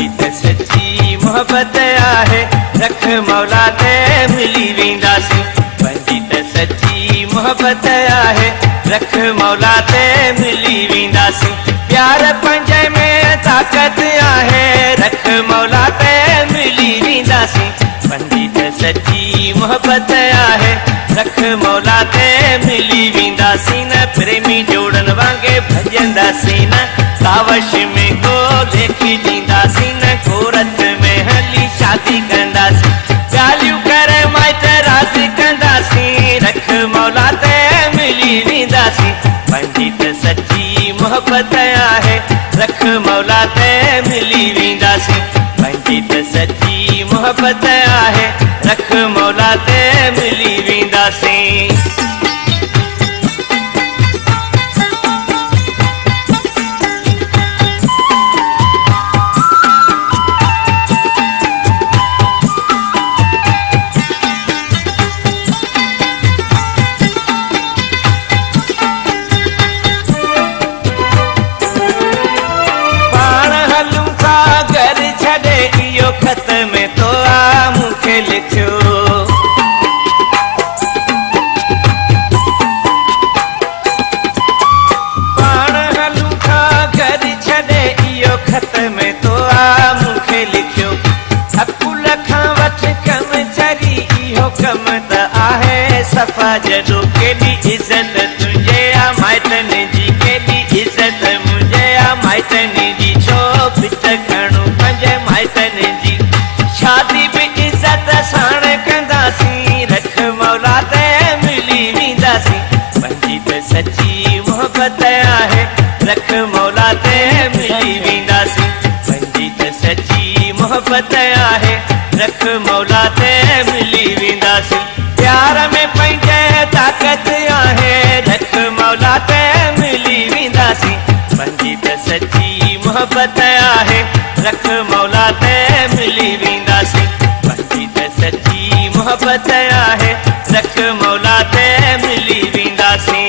पंहिंजी त सची मोहबत आहे, रख मौला ते मिली वेंदासीं। पंहिंजी त सची मोहबत आहे, रख मौला ते मिली वेंदासीं। प्यार पंहिंजे में ताक़त आहे, रख मौला ते मिली वेंदासीं। पंहिंजी त सची मोहबत आहे, रख मौला ते मिली वेंदासीं। न प्रेमी जोड़न वांगे भॼंदासीं, न कावश में को लेखी ॾींदासीं, न गोरत में हली शादी कंदासीं। ॻाल्हियूं कर माइट राज़ी कंदासीं, रख मौला ते मिली वेंदासीं। पंहिंजी त सची मोहबत आहे, रख मौला ते मिली वेंदासीं। पंहिंजी त सची मोहबत आहे, रख मौला ते मिली वेंदासीं। पाण हलूं था घर छॾे, इहो ख़त में तो आ मूंखे लिखियो। पाण हलूं था घर छॾे, इहो ख़त में तो आ मूंखे लिखियो। अकुल खां वठी कम चरी, इहो कम त आहे सफ़ा जॾो। केॾी इज़त तुंहिंजे आ माइटनि जी, केॾी इज़त मुंहिंजे आ माइटनि जी। छो बिच खणूं पंहिंजे माइटनि जी, शादी बि इज़त साण कंदासीं। रख मौला ते मिली वेंदासीं। पंहिंजी त सची मोहबत आहे, रख मौला ते मिली वेंदासीं। पंहिंजी त सची मोहबत आहे, रख मौला ते मिली वेंदासीं। प्यार में पंहिंजे ताक़त आहे, रख मौला ते मिली वेंदासीं। पंहिंजी त सची मोहबत आहे, रख मौला ते मिली वेंदासीं। पंहिंजी त सची मोहबत आहे, रख मौला ते मिली वेंदासीं।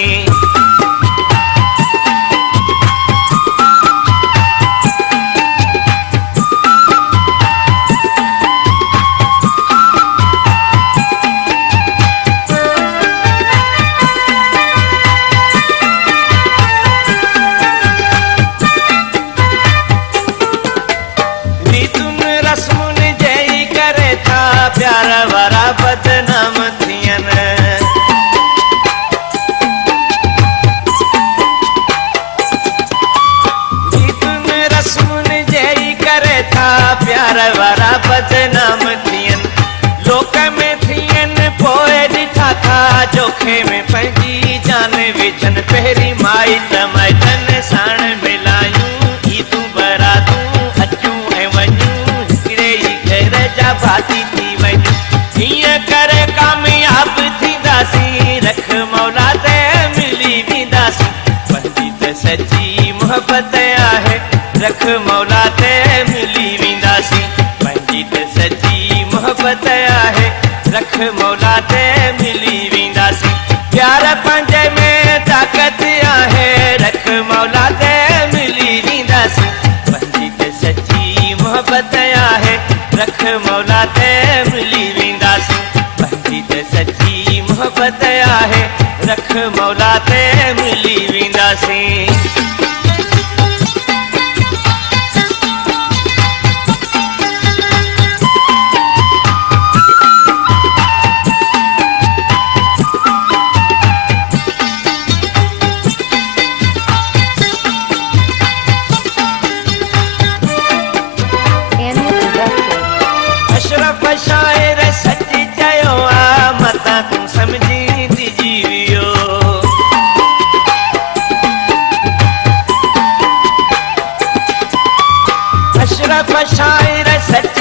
रीतुनि रस्मुनि जहिड़ी करे था, प्यार वारा बदनाम थियनि। रीतुनि रस्मुनि जहिड़ी करे था, प्यार वारा बदनाम थियनि। लोक में थियनि पोइ ॾिठा था, जोखे में पंहिंजी जान विझनि। पहिरीं माइट माइटनि साण मिलायूं, ईदूं बरातूं अचूं ऐं वञूं, हिकिड़े ई घर जा भाती थी वञूं। हीअं करे कामयाब थींदासीं, रख मौला ते मिली वेंदासीं। पंहिंजी त सची मोहबत आहे, रख मौला ते मिली वेंदासीं। पंहिंजी त सची मोहबत आहे, रख मौला ते मिली वेंदासीं। प्यार पंहिंजे में ताक़त आहे, रख मौला ते मिली वेंदासीं। पंहिंजी त सची मोहबत आहे, रख मौला ते मिली वेंदासीं। पंहिंजी त सची मोहबत आहे, रख मौला ते मिली वेंदासीं। अशरफ शाइर सची चयो आ, मतां तूं सम्झी ॾिजी वियो। अशरफ शाइर सची